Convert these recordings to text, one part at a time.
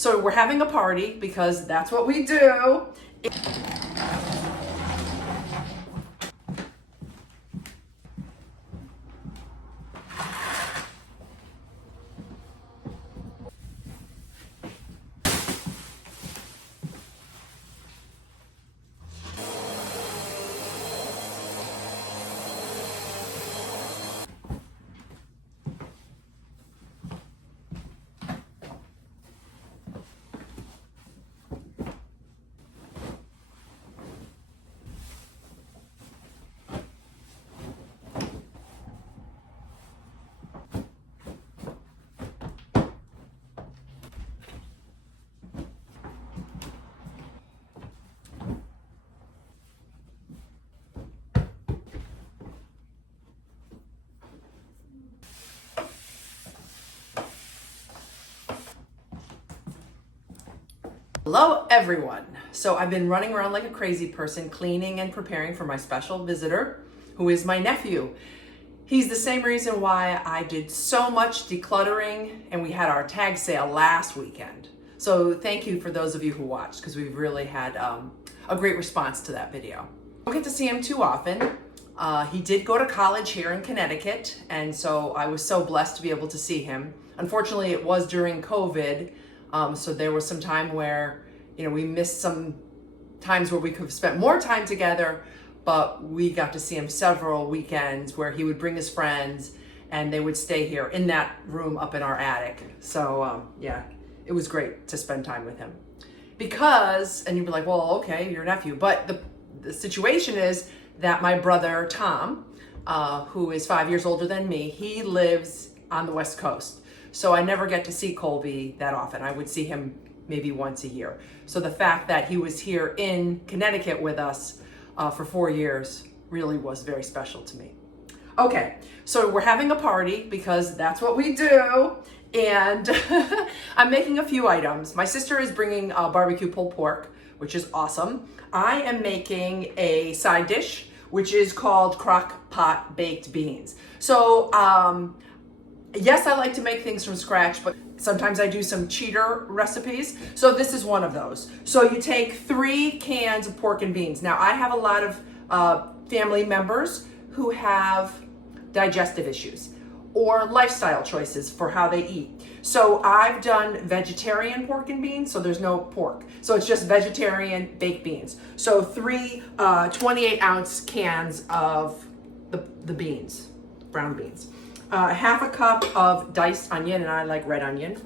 So we're having a party because that's what we do. Hello everyone. So I've been running around like a crazy person, cleaning and preparing for my special visitor, who is my nephew. He's the same reason why I did so much decluttering and we had our tag sale last weekend. So thank you for those of you who watched, because we've really had a great response to that video. I don't get to see him too often. He did go to college here in Connecticut, and so I was so blessed to be able to see him. Unfortunately, it was during COVID. So there was some time where, we missed some times where we could have spent more time together, but we got to see him several weekends where he would bring his friends and they would stay here in that room up in our attic. So yeah, it was great to spend time with him. Because, and you'd be like, well, okay, your nephew. But the situation is that my brother, Tom, who is 5 years older than me, he lives on the West Coast. So I never get to see Colby that often. I would see him maybe once a year. So the fact that he was here in Connecticut with us for 4 years really was very special to me. Okay, so we're having a party because that's what we do. And I'm making a few items. My sister is bringing barbecue pulled pork, which is awesome. I am making a side dish, which is called crock pot baked beans. So, yes, I like to make things from scratch, but sometimes I do some cheater recipes. So this is one of those. So you take 3 cans of pork and beans. Now I have a lot of family members who have digestive issues or lifestyle choices for how they eat. So I've done vegetarian pork and beans, so there's no pork. So it's just vegetarian baked beans. So 3 28-ounce cans of the beans, brown beans. Half a cup of diced onion, and I like red onion.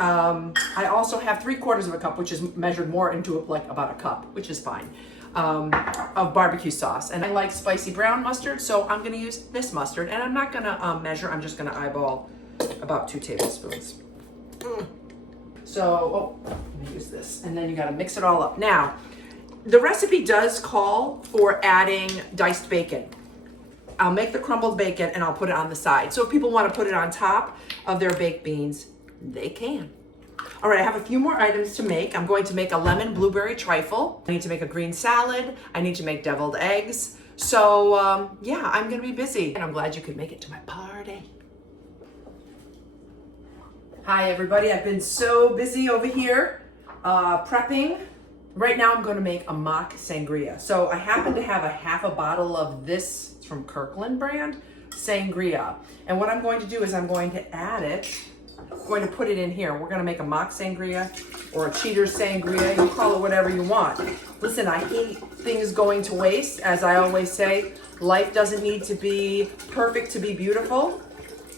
I also have 3/4 of a cup, which is measured more into like about a cup, which is fine, of barbecue sauce. And I like spicy brown mustard, so I'm gonna use this mustard, and I'm not gonna measure, I'm just gonna eyeball about 2 tablespoons. So, let me use this, and then you gotta mix it all up. Now, the recipe does call for adding diced bacon. I'll make the crumbled bacon and I'll put it on the side. So if people want to put it on top of their baked beans, they can. All right, I have a few more items to make. I'm going to make a lemon blueberry trifle. I need to make a green salad. I need to make deviled eggs. So yeah, I'm gonna be busy. And I'm glad you could make it to my party. Hi everybody, I've been so busy over here prepping. Right now I'm going to make a mock sangria. So I happen to have a half a bottle of this, it's from Kirkland brand, sangria. And what I'm going to do is I'm going to add it, I'm going to put it in here. We're going to make a mock sangria or a cheater sangria. You call it whatever you want. Listen, I hate things going to waste. As I always say, life doesn't need to be perfect to be beautiful.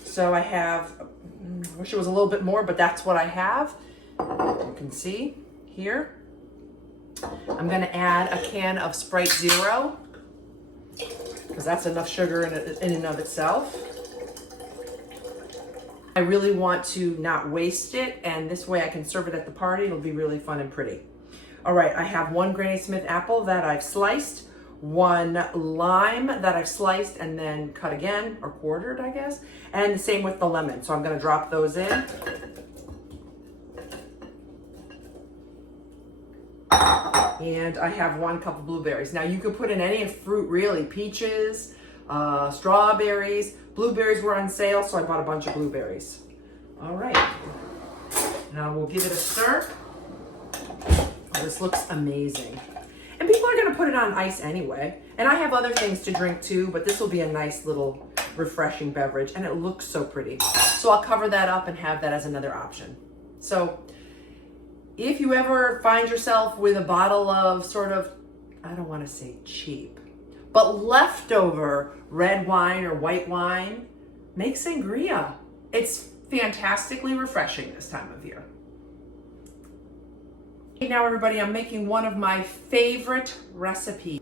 So I have, I wish it was a little bit more, but that's what I have. You can see here. I'm going to add a can of Sprite Zero because that's enough sugar in and of itself. I really want to not waste it, and this way I can serve it at the party. It'll be really fun and pretty. All right, I have 1 Granny Smith apple that I've sliced, 1 lime that I've sliced and then cut again, or quartered, I guess, and the same with the lemon. So I'm going to drop those in. And I have 1 cup of blueberries. Now you could put in any fruit really, peaches, strawberries. Blueberries were on sale, so I bought a bunch of blueberries. All right. Now we'll give it a stir. Oh, this looks amazing. And people are gonna put it on ice anyway. And I have other things to drink too, but this will be a nice little refreshing beverage, and it looks so pretty. So I'll cover that up and have that as another option. So if you ever find yourself with a bottle of sort of, I don't wanna say cheap, but leftover red wine or white wine, make sangria. It's fantastically refreshing this time of year. Now everybody, I'm making one of my favorite recipes.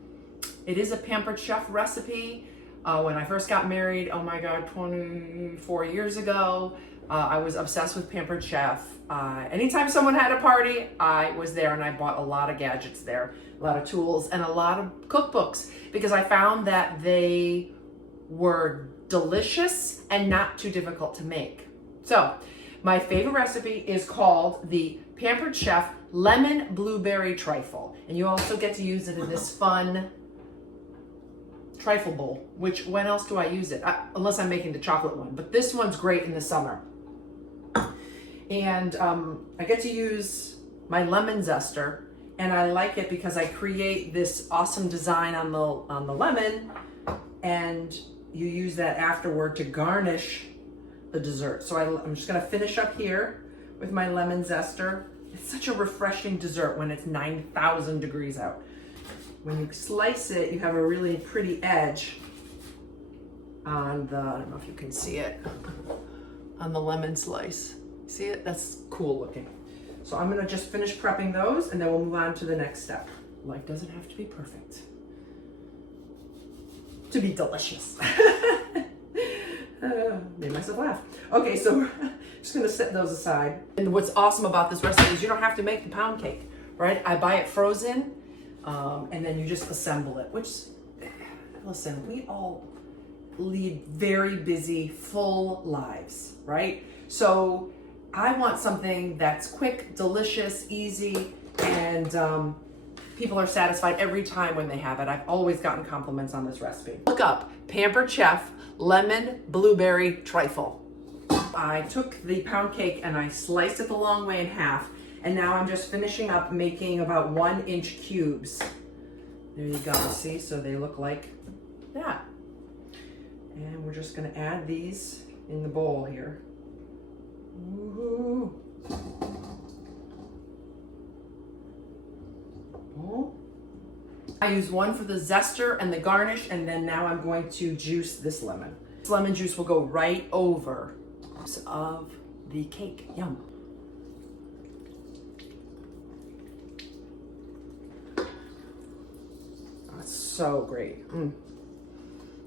It is a Pampered Chef recipe. When I first got married, oh my God, 24 years ago, I was obsessed with Pampered Chef. Anytime someone had a party, I was there, and I bought a lot of gadgets there, a lot of tools, and a lot of cookbooks, because I found that they were delicious and not too difficult to make. So my favorite recipe is called the Pampered Chef Lemon Blueberry Trifle. And you also get to use it in this fun trifle bowl, which, when else do I use it? Unless I'm making the chocolate one, but this one's great in the summer. And I get to use my lemon zester, and I like it because I create this awesome design on the lemon, and you use that afterward to garnish the dessert. So I'm just gonna finish up here with my lemon zester. It's such a refreshing dessert when it's 9,000 degrees out. When you slice it, you have a really pretty edge on the, I don't know if you can see it, on the lemon slice. See it? That's cool looking. So I'm gonna just finish prepping those, and then we'll move on to the next step. Life doesn't have to be perfect to be delicious. Made myself laugh. Okay, so we're just gonna set those aside. And what's awesome about this recipe is you don't have to make the pound cake, right? I buy it frozen, and then you just assemble it, which, listen, we all lead very busy, full lives, right? So I want something that's quick, delicious, easy, and people are satisfied every time when they have it. I've always gotten compliments on this recipe. Look up Pampered Chef Lemon Blueberry Trifle. I took the pound cake and I sliced it the long way in half, and now I'm just finishing up making about 1-inch cubes. There you go, see? So they look like that. And we're just gonna add these in the bowl here. Woohoo! I use one for the zester and the garnish, and then now I'm going to juice this lemon. This lemon juice will go right over of the cake. Yum. Oh, it's so great.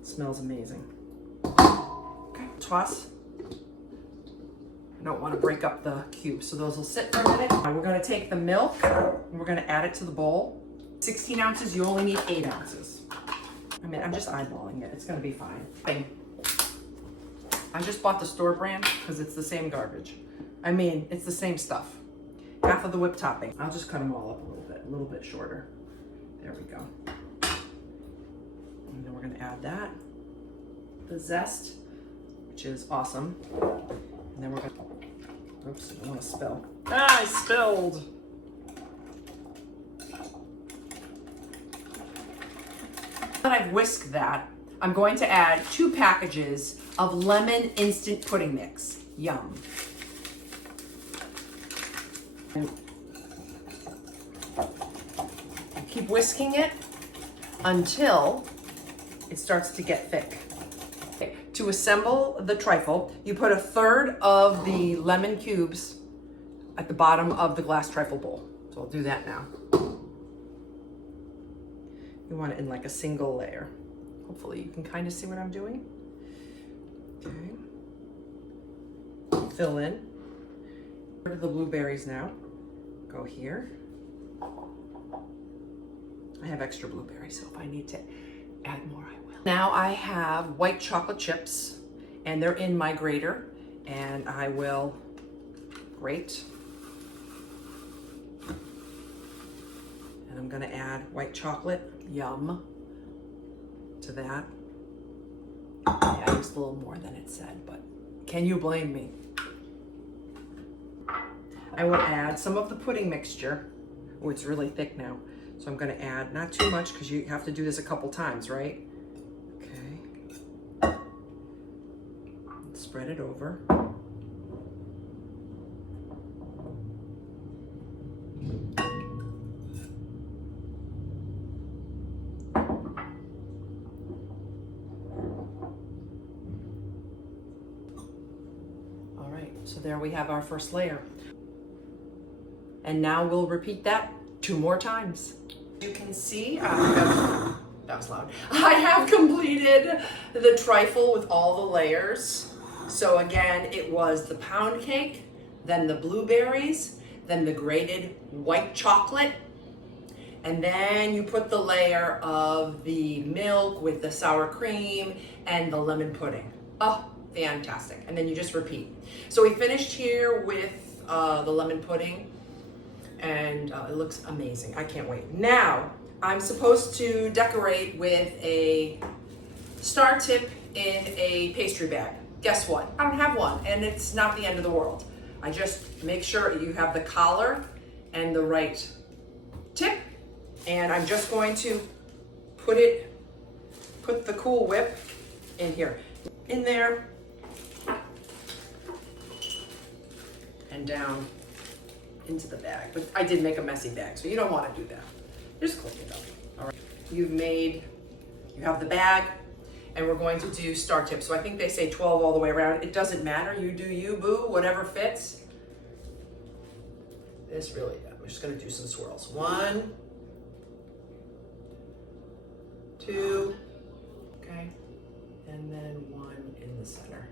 Smells amazing. Okay, toss. I don't want to break up the cubes, so those will sit for a minute. Now we're going to take the milk and we're going to add it to the bowl. 16 ounces, you only need 8 ounces. I mean, I'm just eyeballing it. It's going to be fine. I just bought the store brand because it's the same garbage. I mean, it's the same stuff. Half of the whipped topping. I'll just cut them all up a little bit shorter. There we go. And then we're going to add that. The zest, which is awesome. And then we're going to, oops, I don't want to spill. Ah, I spilled. Now that I've whisked that, I'm going to add 2 packages of lemon instant pudding mix. Yum. And keep whisking it until it starts to get thick. Okay. To assemble the trifle, you put 1/3 of the lemon cubes at the bottom of the glass trifle bowl. So I'll do that now. You want it in like a single layer. Hopefully you can kind of see what I'm doing. Okay. Fill in. Go to the blueberries now. Go here. I have extra blueberries, so if I need to add more, I will. Now I have white chocolate chips, and they're in my grater, and I will grate. And I'm gonna add white chocolate, yum, to that. I used a little more than it said, but can you blame me? I will add some of the pudding mixture. Oh, it's really thick now. So I'm gonna add, not too much because you have to do this a couple times, right? Okay. Spread it over. All right, so there we have our first layer. And now we'll repeat that 2 more times. You can see, that was loud. I have completed the trifle with all the layers. So again, it was the pound cake, then the blueberries, then the grated white chocolate, and then you put the layer of the milk with the sour cream and the lemon pudding. Oh, fantastic. And then you just repeat. So we finished here with the lemon pudding, and it looks amazing. I can't wait. Now, I'm supposed to decorate with a star tip in a pastry bag. Guess what? I don't have one, and it's not the end of the world. I just make sure you have the collar and the right tip, and I'm just going to put the Cool Whip in here. In there, and down into the bag. But I did make a messy bag, so you don't want to do that. Just clean it up. All right. You have the bag, and we're going to do star tips. So I think they say 12 all the way around. It doesn't matter. You do you, boo, whatever fits. This really, I'm just going to do some swirls. 1, 2, okay, and then 1 in the center.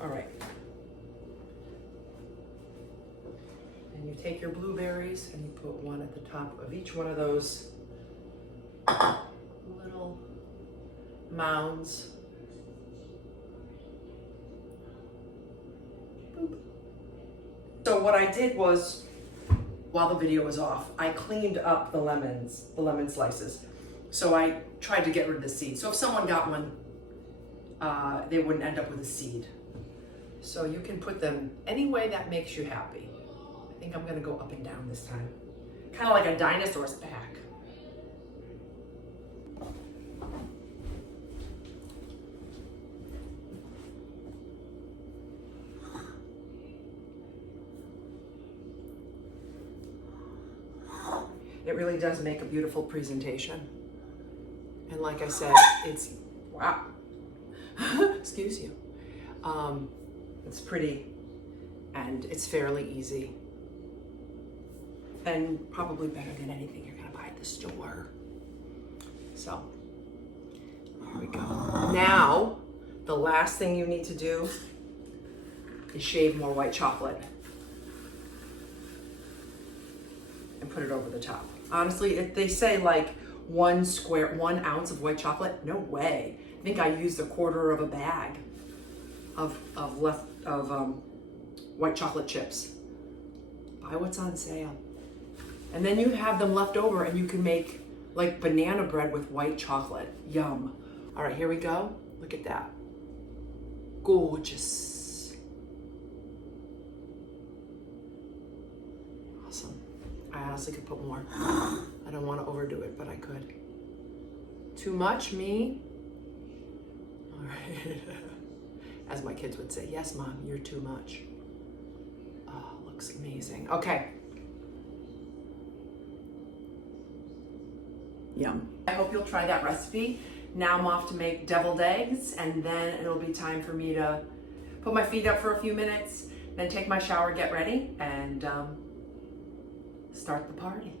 All right. And you take your blueberries and you put 1 at the top of each one of those little mounds. Boop. So what I did was, while the video was off, I cleaned up the lemon slices. So I tried to get rid of the seed. So if someone got one, they wouldn't end up with a seed. So you can put them any way that makes you happy. I think I'm gonna go up and down this time. Kind of like a dinosaur's back. It really does make a beautiful presentation. And like I said, it's, wow, excuse you. It's pretty and it's fairly easy. And probably better than anything you're gonna buy at the store. So, here we go. Now, the last thing you need to do is shave more white chocolate and put it over the top. Honestly, if they say like 1 ounce of white chocolate, no way. I think I used 1/4 of a bag of white chocolate chips. Buy what's on sale. And then you have them left over and you can make like banana bread with white chocolate. Yum. All right, here we go. Look at that. Gorgeous. Awesome. I honestly could put more. I don't want to overdo it, but I could. Too much, me? All right. As my kids would say, yes, Mom, you're too much. Oh, looks amazing. Okay. Yum. I hope you'll try that recipe. Now I'm off to make deviled eggs, and then it'll be time for me to put my feet up for a few minutes, then take my shower, get ready, and start the party.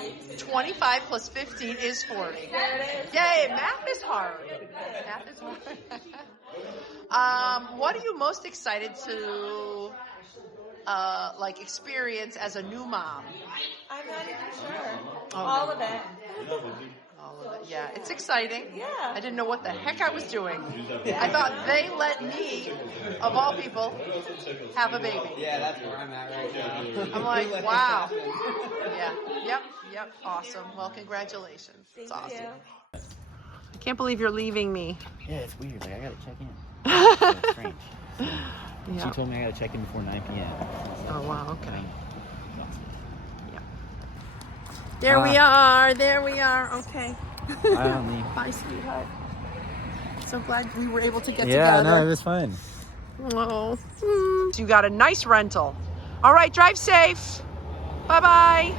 weeks. 25 plus 15 is 40. There it is. Yay, math is hard. Math is hard. What are you most excited to like experience as a new mom? I'm not even sure. Oh, All no. of it. All of it. Yeah, it's exciting. Yeah. I didn't know what the heck I was doing. I thought they let me, of all people, have a baby. Yeah, that's where I'm at right now. I'm like, wow. Yeah. Yep. Awesome. Well, congratulations. It's Thank awesome. you. I can't believe you're leaving me. Yeah, it's weird. Like, I gotta check in. So it's strange. Yeah. She told me I gotta check in before 9 p.m. Oh, wow. Okay. Yeah. There we are. There we are. Okay. Bye, honey. Bye, sweetheart. So glad we were able to get Yeah, together. no, it was fun. Oh. So you got a nice rental. All right, drive safe. Bye-bye.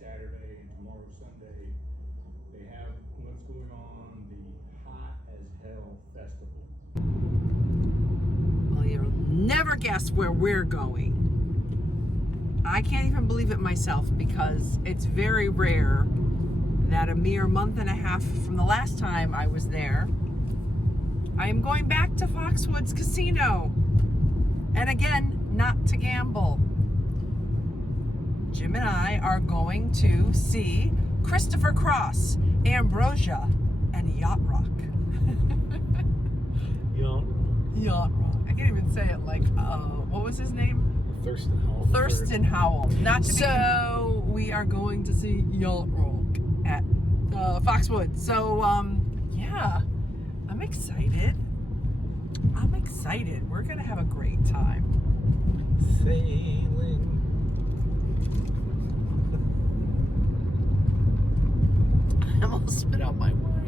Saturday and tomorrow Sunday, they have what's going on, the Hot as Hell Festival. Well, you'll never guess where we're going. I can't even believe it myself because it's very rare that a mere month and a half from the last time I was there, I am going back to Foxwoods Casino. And again, not to gamble. Jim and I are going to see Christopher Cross, Ambrosia, and Yacht Rock. Yacht Rock. I can't even say it like, what was his name? Thurston Howell. Thurston Howell. Not to so we are going to see Yacht Rock at Foxwoods. So, yeah, I'm excited. We're going to have a great time. Sailing. I almost spit out my wine.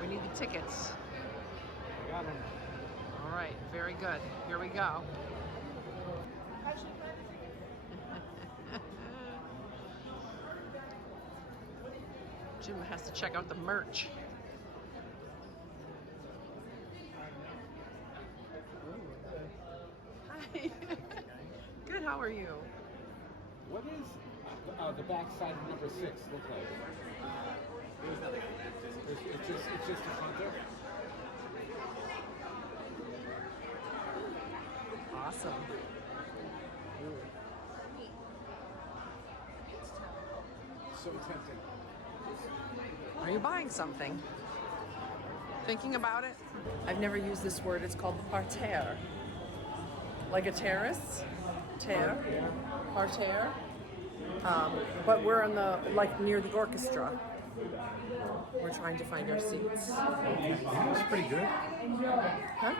We need the tickets. Got him. All right, very good. Here we go. Jim has to check out the merch. Hi. Good, how are you? What is the back side of number 6 look like? It's just a front there? Awesome. So tempting. Are you buying something? Thinking about it? I've never used this word. It's called parterre. Like a terrace? Terre? Parterre? But we're on the, like, near the orchestra. We're trying to find our seats. That's pretty good. Huh?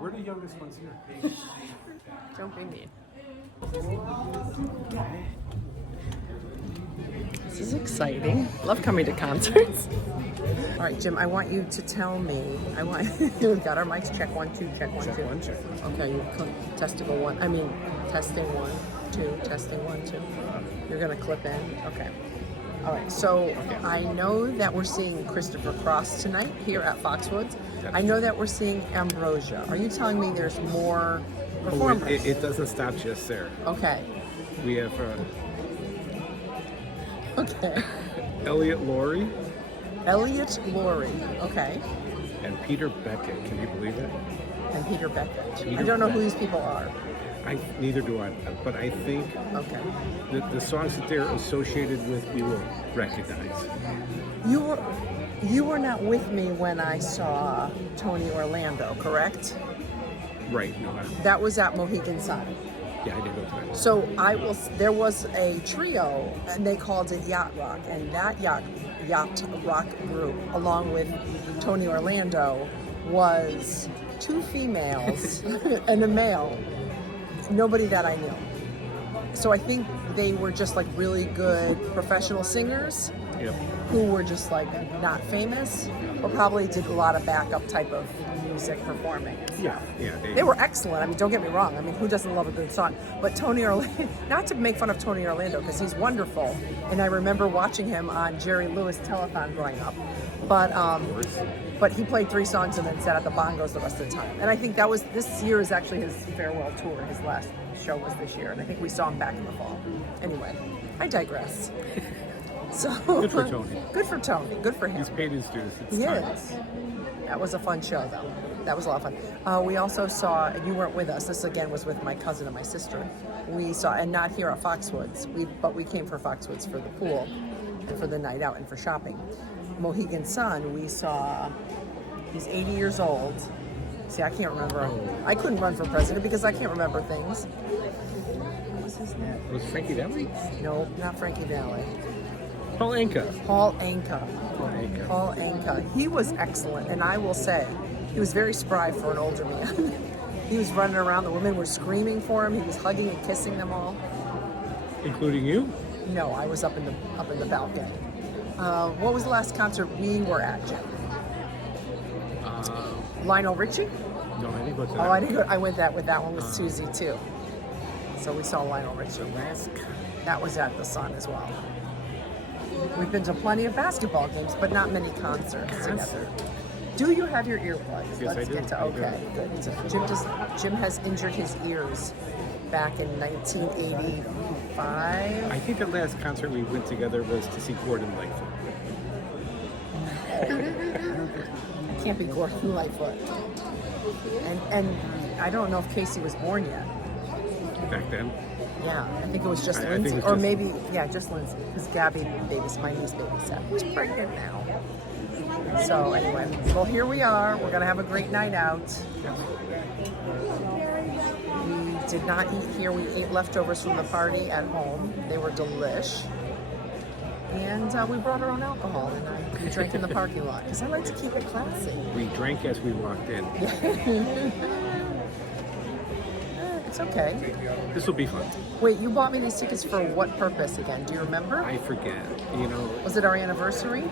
We're the youngest ones here. Don't be mean. This is exciting. Love coming to concerts. All right, Jim, I want you to tell me. We've got our mics. Check 1, 2. Check 1, 2. Check 1, check. Okay, you testicle 1. I mean, testing 1, 2. Testing 1, 2. You're gonna clip in. Okay. All right. So I know that we're seeing Christopher Cross tonight here at Foxwoods. I know that we're seeing Ambrosia. Are you telling me there's more performers? It doesn't stop just there. Okay. We have Okay. Elliot Laurie Elliot Laurie. Okay. and Peter Beckett. Can you believe it? And Peter Beckett. Peter I don't know who Beckett. these people are. Neither do I. But I think Okay. the songs that they're associated with, we will recognize. You were not with me when I saw Tony Orlando, correct? Right. No. That was at Mohegan Sun. Yeah, I did go to that. So there was a trio, and they called it Yacht Rock, and that yacht rock group, along with Tony Orlando, was 2 females and a male. Nobody that I knew. So I think they were just like really good professional singers Yep. who were just like not famous, but probably did a lot of backup type of music performing. Yeah. Yeah. They were excellent. I mean, don't get me wrong. I mean, who doesn't love a good song? But Tony Orlando, not to make fun of Tony Orlando, because he's wonderful. And I remember watching him on Jerry Lewis Telethon growing up. But he played 3 songs and then sat at the bongos the rest of the time. And I think this year is actually his farewell tour. His last show was this year. And I think we saw him back in the fall. Anyway, I digress. So Good for Tony. Good for Tony. Good for him. He's paid his dues. It's time. Yes. That was a fun show, though. That was a lot of fun. We also saw, and you weren't with us, this again was with my cousin and my sister. We saw, and not here at Foxwoods, but we came for Foxwoods for the pool and for the night out and for shopping. Mohegan Sun, we saw, he's 80 years old. See, I can't remember. I couldn't run for president because I can't remember things. What was his name? Was Frankie Valli? No, not Frankie Valli. Paul Anka. Paul Anka. Paul Anka. Paul Anka. He was excellent, and I will say, he was very spry for an older man. He was running around. The women were screaming for him. He was hugging and kissing them all. Including you? No, I was up in the balcony. What was the last concert we were at, Jim? Lionel Richie? No, I didn't go to that. Oh, I didn't go. I went with that one with Susie too. So we saw Lionel Richie. That was at the Sun as well. We've been to plenty of basketball games, but not many concerts together. Do you have your earplugs? Yes, I do. Get to okay. Good. So Jim has injured his ears back in 1985. I think the last concert we went together was to see Gordon Lightfoot. It can't be Gordon Lightfoot. And I don't know if Casey was born yet. Back then. Yeah, I think it was just I think Lindsay, it's or just- maybe just Lindsay, because Gabby my niece babysat. She's pregnant now. So anyway, well here we are. We're gonna have a great night out. We did not eat here. We ate leftovers from the party at home. They were delish. And we brought our own alcohol, and we drank in the parking lot because I like to keep it classy. We drank as we walked in. It's okay. This will be fun. Wait, you bought me these tickets for what purpose again? Do you remember? I forget. You know. Was it our anniversary?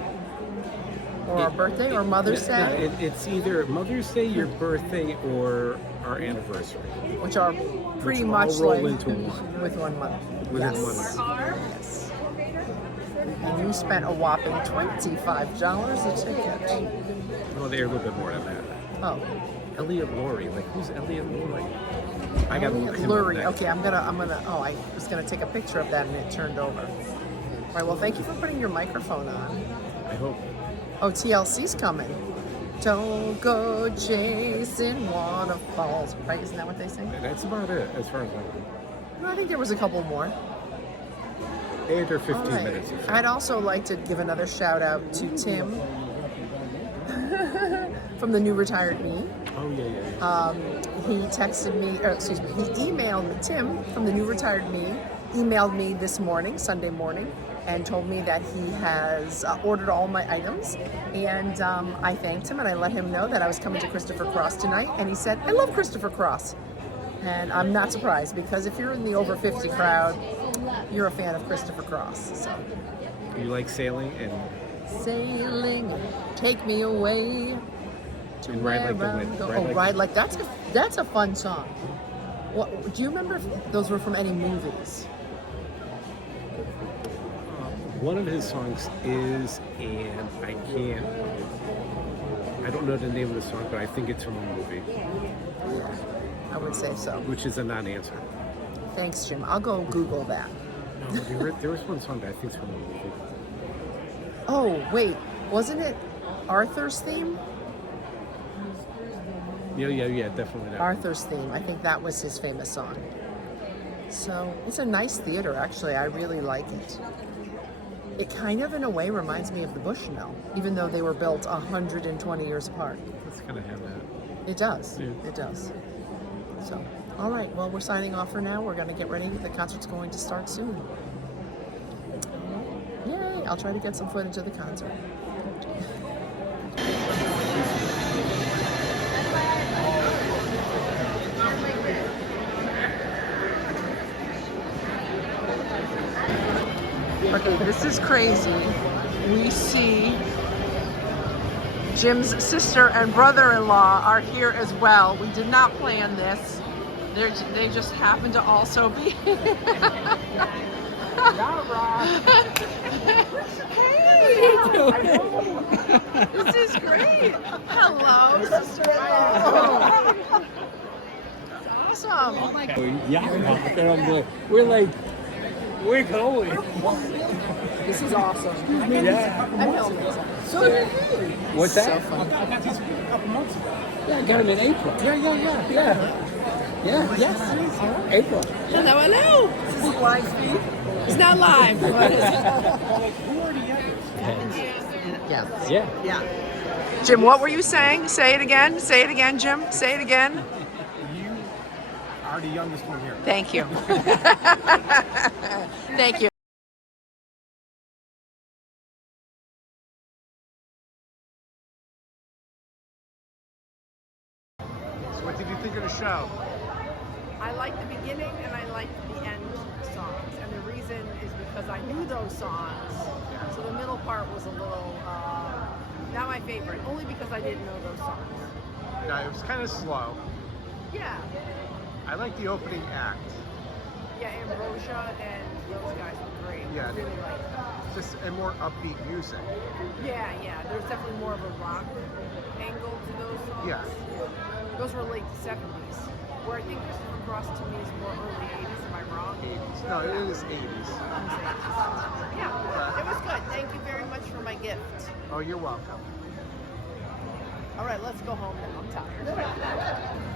Or our birthday? Or Mother's Yeah, Day? it's either Mother's Day, your birthday, or our anniversary. Which are pretty Which much all roll like into one. with 1 month. Within Yes. 1 month. Yes. And you spent a whopping $25 a ticket. Well, they're a little bit more than that. Oh. Elliot Laurie. Like, who's Elliot Laurie? I got to look him up Lurie. next. Okay, I'm gonna, I was gonna take a picture of that and it turned over. All right, well, thank you for putting your microphone on. I hope. Oh, TLC's coming. Don't go chasing waterfalls. Right? Isn't that what they sing? That's about it, as far as I know. No, I think there was a couple more. 8 or 15 All right. minutes. Or so. I'd also like to give another shout out to Tim from the New Retired Me. Oh, yeah. He texted me, or excuse me, he emailed me, Tim from the New Retired Me, emailed me this morning, Sunday morning, and told me that he has ordered all my items. And I thanked him and I let him know that I was coming to Christopher Cross tonight. And he said, I love Christopher Cross. And I'm not surprised because if you're in the over 50 crowd, you're a fan of Christopher Cross. So You like sailing and sailing, take me away to And Ride Like the where I'm Wind. going. Ride Oh, Like- Ride Like, that's a fun song. What, do you remember if those were from any movies? one of his songs is, and I don't know the name of the song, but I think it's from a movie, Yeah, I would say so. which is a non-answer. Thanks, Jim. I'll go Google that. No, there was one song that I think is from a movie. Oh, wait. Wasn't it Arthur's theme? Yeah, definitely that. Arthur's theme. I think that was his famous song. So it's a nice theater, actually. I really like it. It kind of, in a way, reminds me of the Bushnell, even though they were built 120 years apart. Let's kind of have that. It does. Yeah. It does. So, all right. Well, we're signing off for now. We're going to get ready. The concert's going to start soon. Yay! I'll try to get some footage of the concert. Okay, this is crazy. We see Jim's sister and brother-in-law are here as well. We did not plan this. They just happen to also be here. Hey! This is great. Hello, sister-in-law. It's awesome. Yeah, we're going. This is awesome. Yeah. I filmed it. What's So that? fun. I got these a couple months ago. Yeah, I got them in April. Yeah. Yes. April. Hello. This is live feed. It's not live. What is it? Yeah. Yeah. Jim, what were you saying? Say it again. Say it again, Jim. Say it again. You are the youngest one here. Thank you. Thank you. So what did you think of the show? I like the beginning and I like the end songs. And the reason is because I knew those songs. So the middle part was a little, not my favorite, only because I didn't know those songs. No, it was kind of slow. Yeah. I like the opening act. Yeah, Ambrosia and those guys were great. Yeah. I really liked them. Just a more upbeat music. Yeah. There's definitely more of a rock angle to those songs. Yeah. Those were late 70s. Where I think Christopher Cross to me is more early 80s, am I wrong? 80s. No, it is 80s. Yeah, it was good. Thank you very much for my gift. Oh, you're welcome. All right, let's go home now. I'm tired.